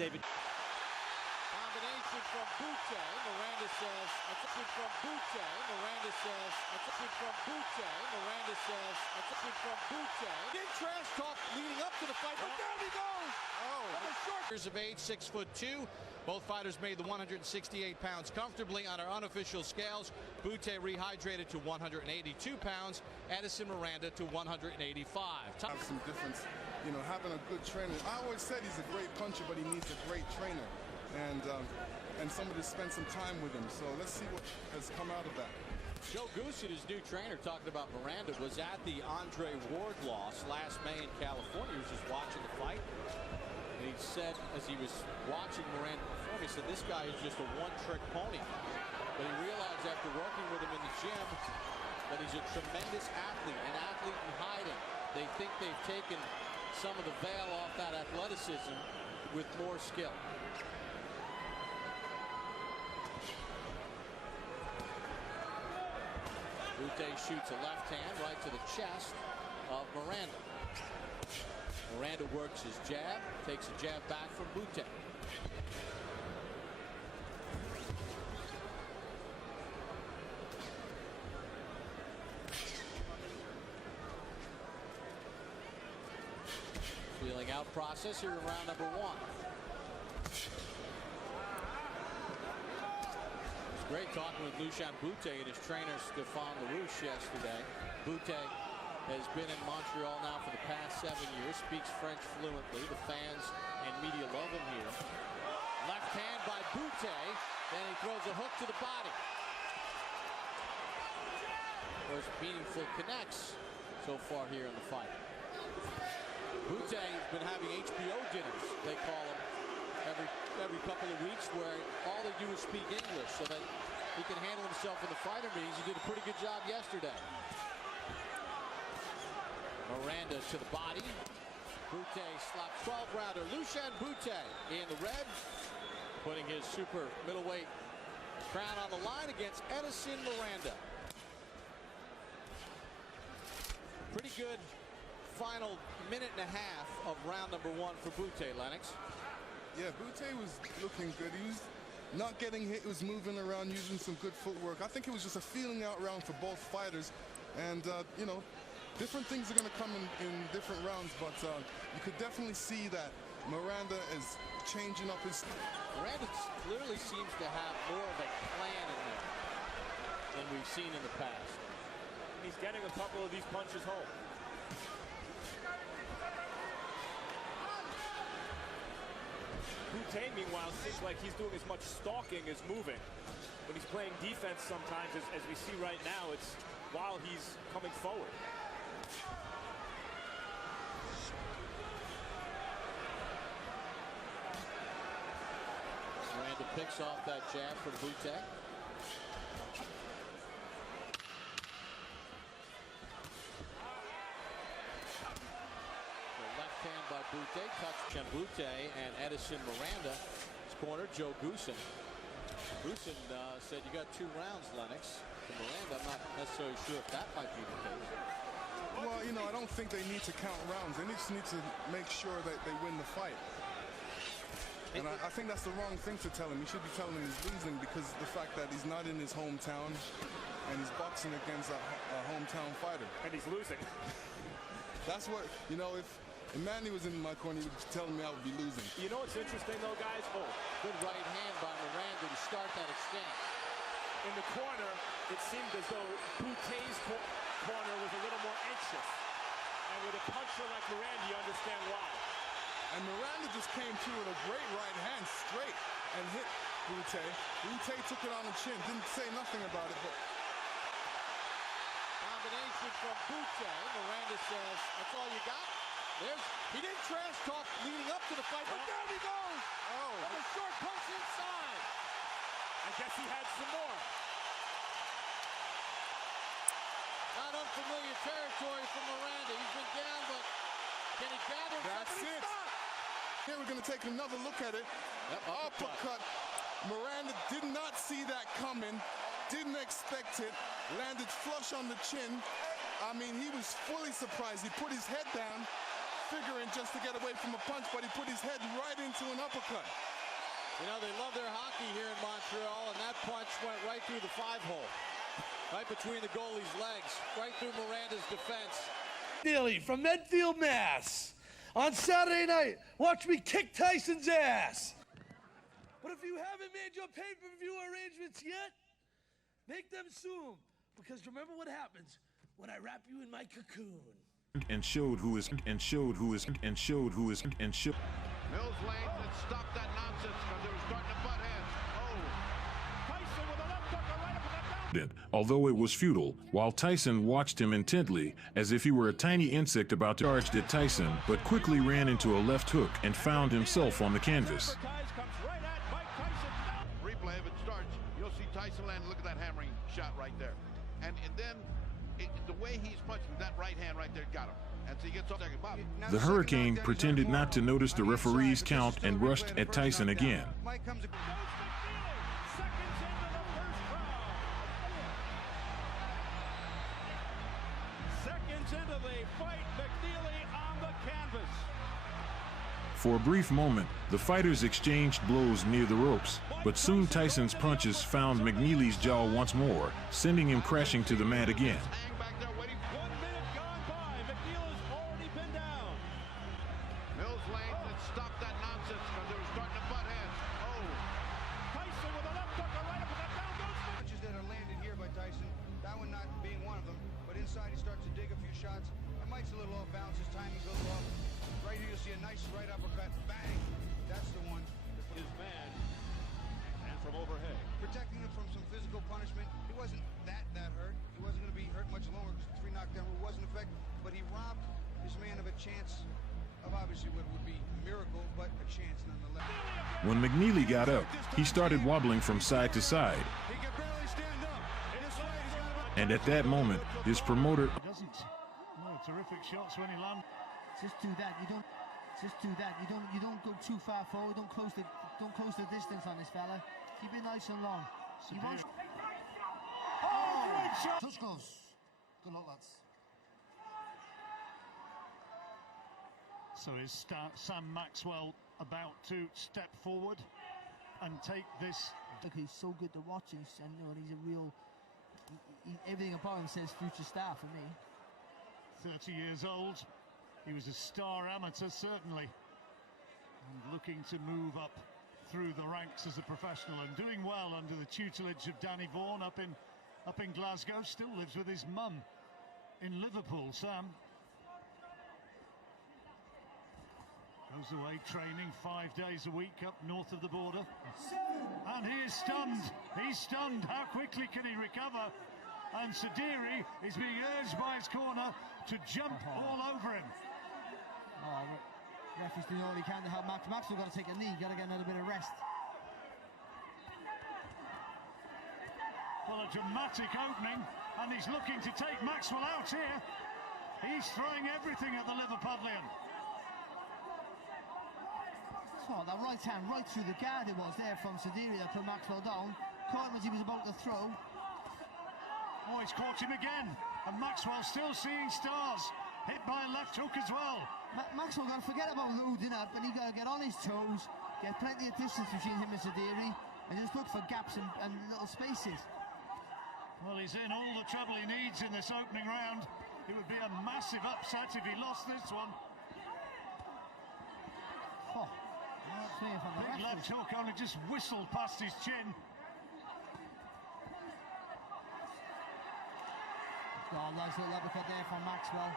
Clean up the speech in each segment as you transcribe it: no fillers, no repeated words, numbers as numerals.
David. Combination from Bute. Miranda says, that's a kick from Bute. Miranda says, that's a kick from Bute. Miranda says, that's a kick from Bute. Did trash talk leading up to the fight, but down he goes! Years of age, 6'2". Both fighters made the 168 pounds comfortably on our unofficial scales. Bute rehydrated to 182 pounds. Edison Miranda to 185. Have some difference, you know, having a good trainer. I always said he's a great puncher, but he needs a great trainer, and somebody to spend some time with him. So let's see what has come out of that. Joe Goose, his new trainer, talking about Miranda, was at the Andre Ward loss last May in California. He was just watching the fight. And he said, as he was watching Miranda perform, he said, this guy is just a one-trick pony. But he realized after working with him in the gym that he's a tremendous athlete, an athlete in hiding. They think they've taken some of the veil off that athleticism with more skill. Bute shoots a left hand right to the chest of Miranda. Miranda works his jab, takes a jab back from Bute. Feeling out process here in round number one. It was great talking with Lucien Bute and his trainer Stéphane Larouche yesterday. Bute has been in Montreal now for the past 7 years, speaks French fluently. The fans and media love him here. Left hand by Bute, then he throws a hook to the body. First meaningful connects so far here in the fight. Bute has been having HBO dinners, they call them, every couple of weeks, where all they do is speak English so that he can handle himself in the fighter meetings. He did a pretty good job yesterday. Miranda to the body. Bute slaps 12-rounder. Lucien Bute in the red, putting his super middleweight crown on the line against Edison Miranda. Pretty good final minute and a half of round number one for Bute, Lennox. Yeah, Bute was looking good. He was not getting hit. He was moving around, using some good footwork. I think it was just a feeling out round for both fighters. And, you know, different things are going to come in different rounds, but you could definitely see that Miranda is changing up his... Miranda clearly seems to have more of a plan in him than we've seen in the past. And he's getting a couple of these punches home. Bute, meanwhile, seems like he's doing as much stalking as moving. When he's playing defense sometimes, as we see right now, it's while he's coming forward. Miranda picks off that jab from Bute. Left hand by Bute, touch Bute and Edison Miranda. His corner, Joe Goosen. Goosen said you got 2 rounds, Lennox. To Miranda, I'm not necessarily sure if that might be the case. Well, you know, I don't think they need to count rounds. They just need to make sure that they win the fight. And I think that's the wrong thing to tell him. You should be telling him he's losing because of the fact that he's not in his hometown and he's boxing against a hometown fighter. And he's losing. That's what, you know, if Manny was in my corner, he would be telling me I would be losing. You know what's interesting, though, guys? Oh, good right hand by Miranda to start that exchange. In the corner, it seemed as though Bute's corner was a little more anxious. And with a puncher like Miranda, you understand why. And Miranda just came to with a great right hand straight and hit Bute. Bute took it on the chin, didn't say nothing about it, but... Combination from Bute. Miranda says, that's all you got? He didn't trash talk leading up to the fight, but down he goes! Oh! A short punch inside! I guess he had some more. Not unfamiliar territory for Miranda. He's been down, but can he gather? That's it. Here we're going to take another look at it. Uppercut. Miranda did not see that coming. Didn't expect it. Landed flush on the chin. I mean, he was fully surprised. He put his head down, figuring just to get away from a punch, but he put his head right into an uppercut. You know, they love their hockey here in Montreal, and that punch went right through the 5-hole. Right between the goalie's legs, right through Miranda's defense. Neely from Medfield, Mass. On Saturday night, watch me kick Tyson's ass. But if you haven't made your pay-per-view arrangements yet, make them soon. Because remember what happens when I wrap you in my cocoon. And showed who is and showed who is and showed who is and showed. Mills Lane and stopped that nonsense because they were starting to butt heads. Oh. Tyson with a left hook, a right uppercut down. Although it was futile, while Tyson watched him intently, as if he were a tiny insect about to charge at Tyson, but quickly ran into a left hook and found himself on the canvas. Replay, if it starts, you'll see Tyson land. Look at that hammering shot right there. And then the way he's punching, that right hand right there got him. And so he gets off second. The Hurricane pretended not to notice the referee's count and rushed at Tyson again. Seconds into the fight, McNeely on the canvas. For a brief moment, the fighters exchanged blows near the ropes, but soon Tyson's punches found McNeely's jaw once more, sending him crashing to the mat again. 1 minute gone by. McNeely's already been down. Mills Lane and stopped that nonsense because they were starting to butt heads. Oh. Tyson with a left hook, a right uppercut down goes. Punches that are landed here by Tyson, that one not being one of them, but inside he starts to dig a few shots. Mike's a little off balance, his timing goes off. Right here you'll see a nice right uppercut, bang! That's the one. His man, and from overhead. Protecting him from some physical punishment. He wasn't that hurt. He wasn't going to be hurt much longer because the 3 knockdown rule wasn't effective, but he robbed his man of a chance of obviously what would be a miracle, but a chance nonetheless. When McNeely got up, he started wobbling from side to side. He can barely stand up. And at that moment, his promoter... Terrific shots when he lands. Just do that. You don't. Just do that. You don't go too far forward. Don't close the distance on this fella. Keep it nice and long. You want... Oh, great shot! Touch gloves. Good luck, lads. So is Sam Maxwell about to step forward and take this? Look, he's so good to watch, and you know, he's a real. Everything about him says future star for me. 30 years old. He was a star amateur, certainly. And looking to move up through the ranks as a professional and doing well under the tutelage of Danny Vaughan up in Glasgow. Still lives with his mum in Liverpool, Sam. Goes away training 5 days a week up north of the border. And he is stunned. He's stunned. How quickly can he recover? And Sadiri is being urged by his corner to jump all over him. Oh, referee's doing all he can to help Max. Maxwell got to take a knee, got to get another bit of rest. Well, a dramatic opening, and he's looking to take Maxwell out here. He's throwing everything at the Liverpudlian. Oh, that right hand right through the guard it was there from Sadiri that put Maxwell down. Caught him as he was about to throw. Oh, he's caught him again, and Maxwell still seeing stars. Hit by a left hook as well. Maxwell got to forget about loading up, and he got to get on his toes, get plenty of distance between him and Sadiri, and just look for gaps and little spaces. Well, he's in all the trouble he needs in this opening round. It would be a massive upset if he lost this one. Oh, big left hook only just whistled past his chin. Oh, nice little uppercut there from Maxwell.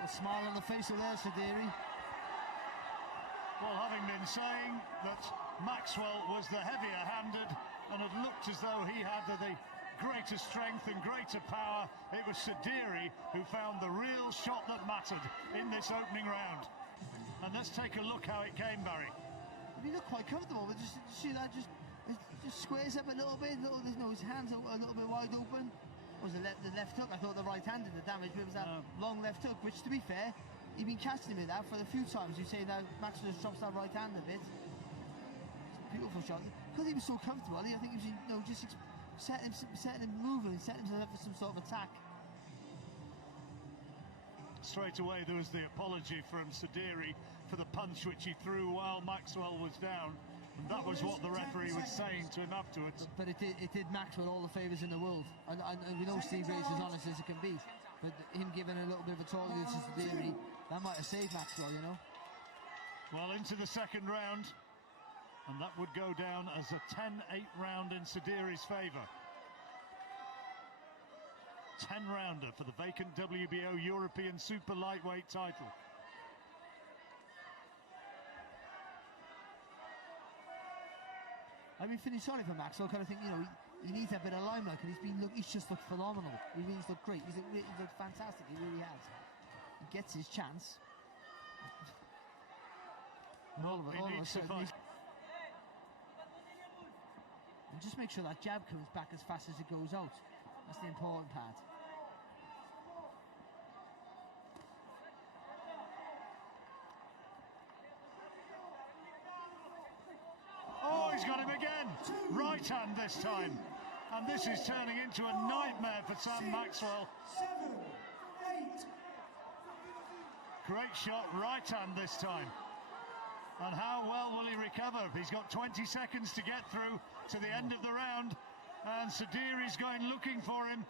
A smile on the face of there, Sadiri. Well, having been saying that Maxwell was the heavier-handed and it looked as though he had the greater strength and greater power, it was Sadiri who found the real shot that mattered in this opening round. And let's take a look how it came, Barry. He looked quite comfortable, but just see that just squares up a little bit. His hands are a little bit wide open. Was the left hook? I thought the right hand did the damage, but it was that long left hook, which, to be fair, he'd been casting him with that for a few times. You say that Maxwell just drops that right hand a bit. Beautiful shot. Because he was so comfortable, I think he was, just setting him moving and setting himself up for some sort of attack. Straight away there was the apology from Sadiri for the punch which he threw while Maxwell was down. And that was what the referee was saying to him afterwards. But it did Maxwell all the favours in the world. And we know Steve Ray's as honest as it can be. But him giving a little bit of a talk to Sadiri, that might have saved Maxwell, you know. Well, into the second round. And that would go down as a 10-8 round in Sadiri's favour. 10-rounder for the vacant WBO European Super Lightweight title. I've been feeling sorry for Maxwell, kind of think, you know, he needs a bit of limelight, and he's just looked phenomenal. He's looked great. He's looked fantastic. He really has. He gets his chance. Well, all of a sudden, and just make sure that jab comes back as fast as it goes out. That's the important part. Oh, he's got him again. Right hand this time. And this is turning into a nightmare for Sam Maxwell. 7, 8. Great shot, right hand this time. And how well will he recover? He's got 20 seconds to get through to the end of the round. And Sadiri's going looking for him,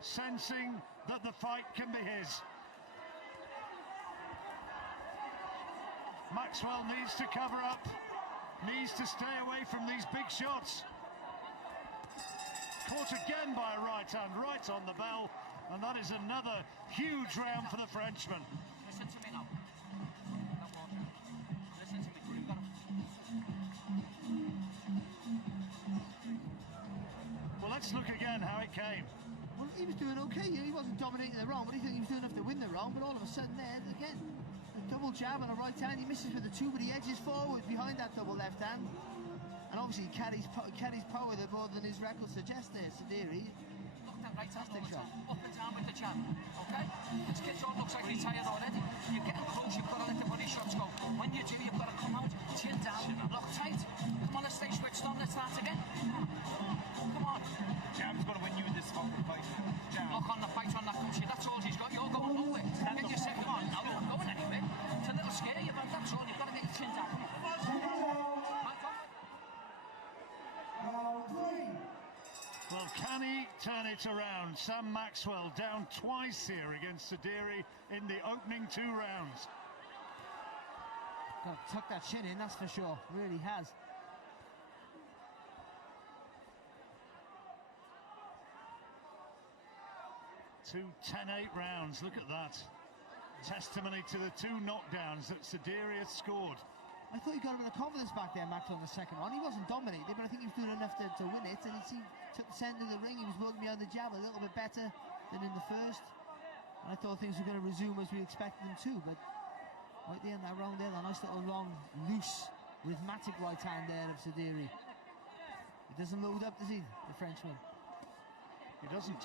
sensing that the fight can be his. Maxwell needs to cover up, needs to stay away from these big shots. Caught again by a right hand, right on the bell, and that is another huge round for the Frenchman. Listen to me now. Listen to me. You've got to... Well, let's look again how it came. Well, he was doing okay. He wasn't dominating the round, but he was doing enough to win the round. But all of a sudden, there again, a double jab and a right hand. He misses with the two, but he edges forward behind that double left hand. And obviously, he carries power that more than his record suggests there, Sadiri. Look that right hand all the time. Up and down with the jab. Okay? This kid's all looks like he's tired already. You're getting close, you've got to let the body shots go. When you do, you've got to come out, chin down, lock tight. Come on, let's stay switched on, let's start again. Come on. Jab's going to win you this fucking fight. Jab. Lock on the fight on that country, that's all he's got. You're going nowhere. Get your second on. Now you're not going anywhere. It's a little scary, but that's all. You've got to get your chin down. Well, can he turn it around? Sam Maxwell down twice here against Sadiri in the opening 2 rounds. Got to tuck that chin in, that's for sure. Really has. Two 10-8 rounds, look at that. Testimony to the 2 knockdowns that Sadiri has scored. I thought he got a bit of confidence back there, Maxwell, in the second one. He wasn't dominating, but I think he was doing enough to win it. And he took the centre of the ring. He was working behind the jab a little bit better than in the first. And I thought things were going to resume as we expected them to. But right there in that round there, that nice little long, loose, rhythmic right hand there of Sadiri. He doesn't load up, does he, the Frenchman? He doesn't.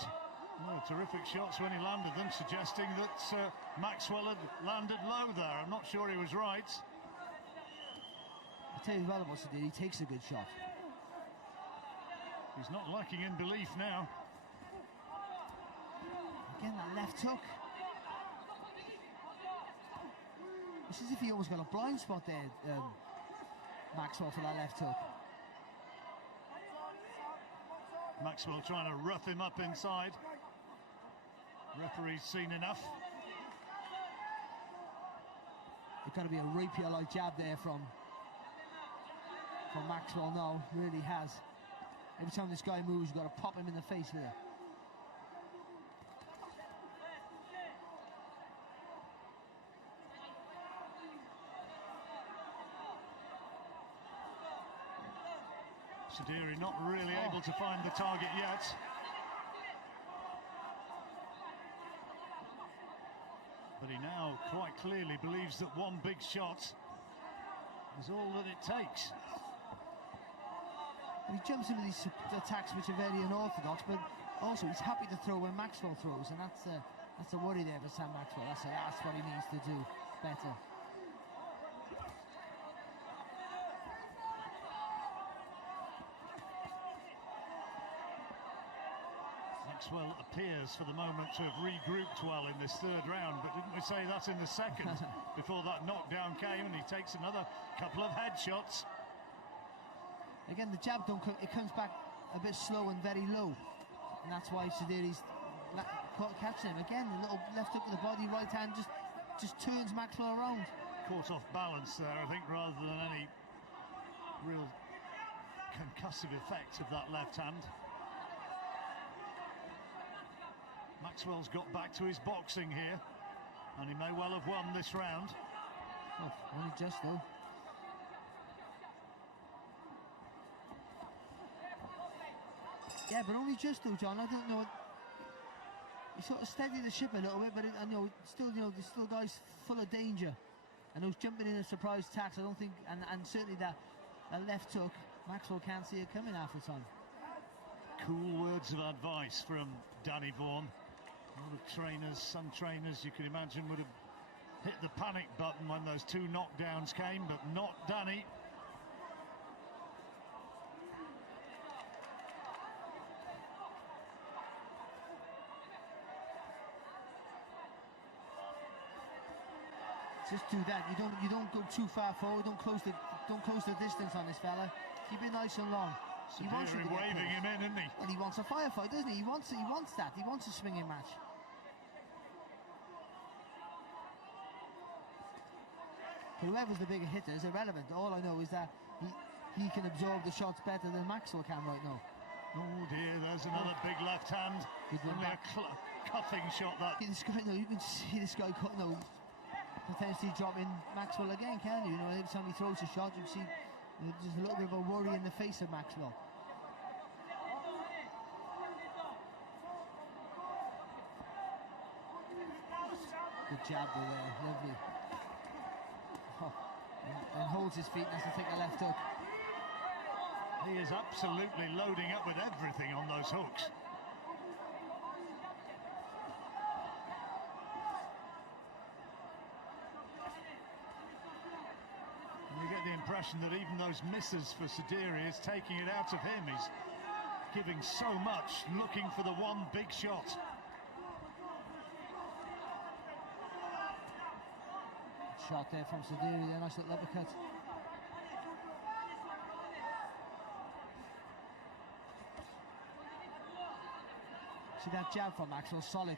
No, terrific shots when he landed them, suggesting that Maxwell had landed low there. I'm not sure he was right. I'll tell you well about Sadiri, he takes a good shot. He's not lacking in belief now. Again, that left hook. It's as if he almost got a blind spot there, Maxwell, for that left hook. Maxwell trying to rough him up inside. Referee's seen enough. It's got to be a rapier-like jab there from Maxwell now, really has. Every time this guy moves, you've got to pop him in the face here. Sadiri not really able to find the target yet. But he now quite clearly believes that one big shot is all that it takes. He jumps into these attacks which are very unorthodox, but also he's happy to throw when Maxwell throws, and that's a worry there for Sam Maxwell. That's what he needs to do better. Maxwell appears for the moment to have regrouped well in this third round, but didn't we say that in the second before that knockdown came, and he takes another couple of headshots. Again, the jab it comes back a bit slow and very low, and that's why Sideri's catching him. Again, a little left hook with the body, right hand just turns Maxwell around. Caught off balance there, I think, rather than any real concussive effect of that left hand. Maxwell's got back to his boxing here, and he may well have won this round. Oh, only just though. Yeah, but only just though, John. I don't know. He sort of steadied the ship a little bit, but I know still, there's still guys full of danger, and those jumping in a surprise attacks. I don't think, and certainly that left hook, Maxwell can't see it coming half the time. Cool words of advice from Danny Vaughan. A lot of trainers, some trainers you can imagine would have hit the panic button when those two knockdowns came, but not Danny. Just do that. You don't go too far forward. Don't close the distance on this fella. Keep it nice and long. He wants you to waving him in, isn't he? Well, he wants a firefight, doesn't he? He wants that. He wants a swinging match. But whoever's the bigger hitter is irrelevant. All I know is that he can absorb the shots better than Maxwell can right now. Oh dear, there's another big left hand. Only a cuffing shot that. This guy, you can see this guy potentially dropping Maxwell again, can you? Every time he throws a shot, you see there's a little bit of a worry in the face of Maxwell. Good jab there, lovely. Oh, and holds his feet and has to take a left hook. He is absolutely loading up with everything on those hooks. You get the impression that even those misses for Sideri is taking it out of him. He's giving so much, looking for the one big shot. Shot there from Sideri, a nice little uppercut. See that jab from Maxwell, solid.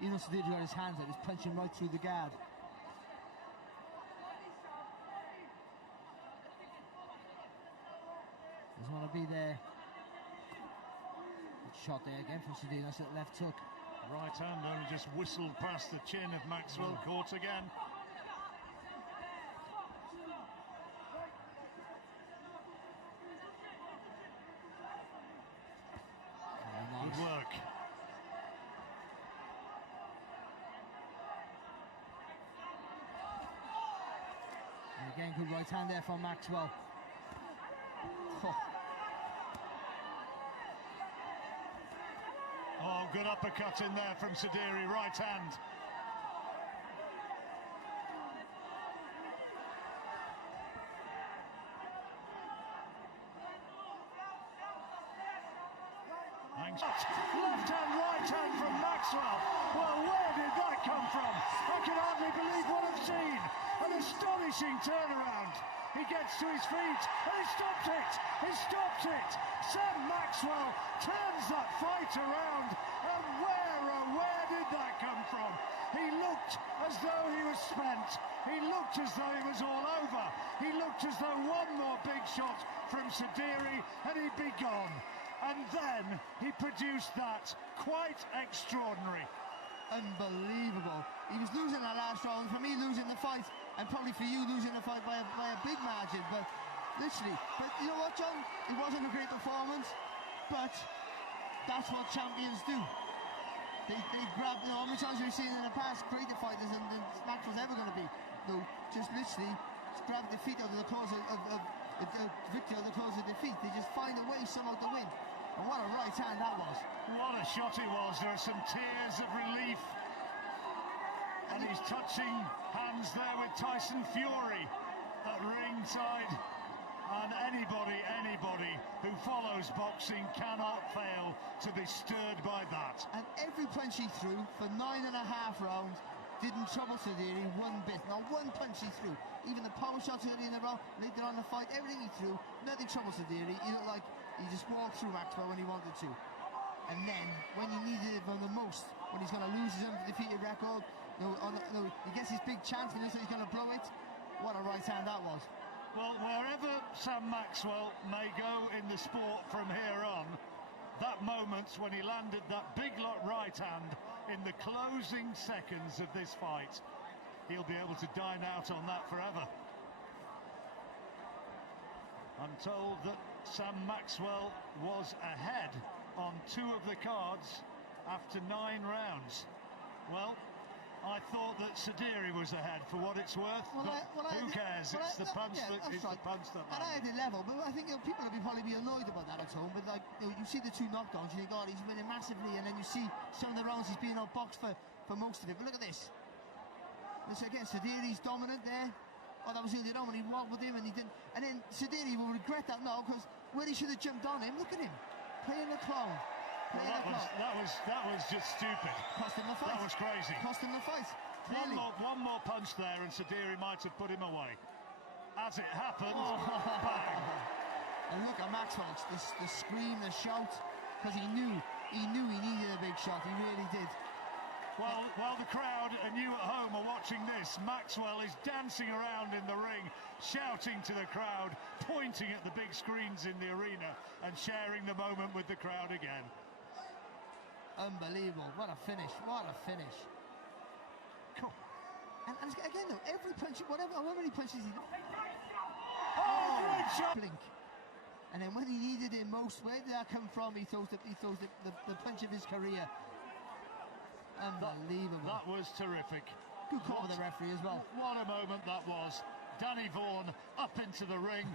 You know Sideri got his hands out, he's punching right through the guard. Doesn't want to be there. Good shot there again from Sideri, nice little left hook. Right hand only just whistled past the chin of Maxwell, caught again. Good work. And again, good right hand there from Maxwell. Oh, good uppercut in there from Sideri, right hand. Left hand, right hand from Maxwell. Well, where did that come from? I can hardly believe what I've seen. An astonishing turnaround. He gets to his feet and he stops it. He stops it. Sam Maxwell turns that fight around. And where did that come from? He looked as though he was spent. He looked as though it was all over. He looked as though one more big shot from Sideri and he'd be gone. And then he produced that. Quite extraordinary. Unbelievable. He was losing that last round. For me, losing the fight, and probably for you, losing the fight by a big margin. But literally, you know what, John? It wasn't a great performance, but that's what champions do. They grab, how many times we've seen in the past greater fighters than Maxwell's ever going to be. No, just literally grab defeat out of the cause of victory out of the cause of defeat. They just find a way somehow to win. And what a right hand that was. What a shot it was. There are some tears of relief. And he's touching hands there with Tyson Fury at ringside. And anybody who follows boxing cannot fail to be stirred by that. And every punch he threw for 9.5 rounds didn't trouble Sadiri one bit. Not one punch he threw. Even the power shots early in the round, later on in the fight, everything he threw, nothing troubled Sadiri. He looked like he just walked through Maxwell when he wanted to. And then, when he needed it from the most, when he's going to lose his undefeated record, he gets his big chance and he looks like he's going to blow it. What a right hand that was. Well, wherever Sam Maxwell may go in the sport from here on, that moment when he landed that big right hand in the closing seconds of this fight, he'll be able to dine out on that forever. I'm told that Sam Maxwell was ahead on 2 of the cards after 9 rounds. Well, I thought that Sadiri was ahead for what it's worth, who cares? It's the punch that matters. And I had it level, but I think people will probably be annoyed about that at home. But like you see the 2 knockdowns, you think, oh, he's winning massively, and then you see some of the rounds he's been outboxed for most of it. But look at this. This again, Sadiri's dominant there. Oh, that was earlier on when he wobbled him and he didn't. And then Sadiri will regret that now because where he should have jumped on him. Look at him playing the clown. That was just stupid. Cost him the fight. That was crazy. Cost him the fight. One more punch there and Sadiri might have put him away. As it happened, bang. And look at Maxwell, the scream, the shout, because he knew he needed a big shot. He really did. While the crowd and you at home are watching this, Maxwell is dancing around in the ring, shouting to the crowd, pointing at the big screens in the arena and sharing the moment with the crowd again. Unbelievable. What a finish. What a finish. Cool. And again, though, every punch, however many punches he... great shot! Blink. And then when he needed it most, where did that come from? He throws the punch of his career. Unbelievable. That was terrific. Good call for the referee as well. What a moment that was. Danny Vaughan up into the ring.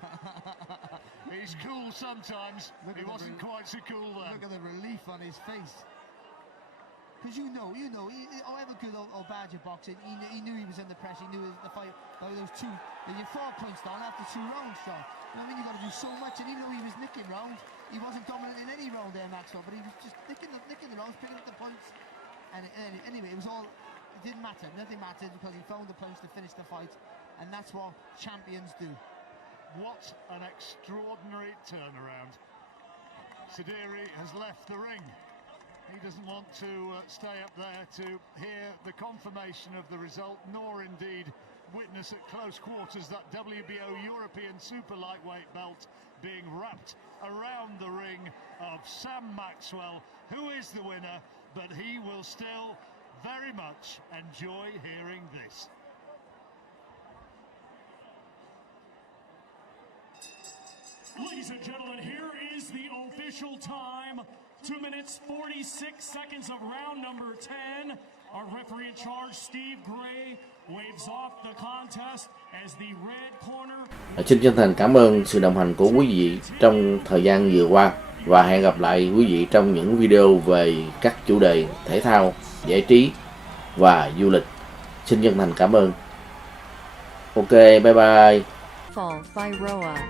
He's cool sometimes. He wasn't quite so cool then. Look at the relief on his face. Because you know, however good or bad you're boxing, he knew he was under pressure. He knew the fight by those 2. And you're 4 points down after 2 rounds, John. You know what I mean? You've got to do so much. And even though he was nicking rounds, he wasn't dominant in any round there, Maxwell. But he was just nicking the rounds, picking up the points. And anyway, it didn't matter. Nothing mattered because he found the punch to finish the fight. And that's what champions do. What an extraordinary turnaround. Sadiri has left the ring. He doesn't want to stay up there to hear the confirmation of the result, nor indeed witness at close quarters that WBO European Super Lightweight belt being wrapped around the ring of Sam Maxwell, who is the winner, but he will still very much enjoy hearing this. Ladies and gentlemen, here is the official time. 2 minutes, 46 seconds of round number 10. Our referee in charge, Steve Gray, waves off the contest as the red corner. Xin chân thành cảm ơn sự đồng hành của quý vị trong thời gian vừa qua và hẹn gặp lại quý vị trong những video về các chủ đề thể thao, giải trí và du lịch. Xin chân thành cảm ơn. Ok, bye bye. Fall by Roa.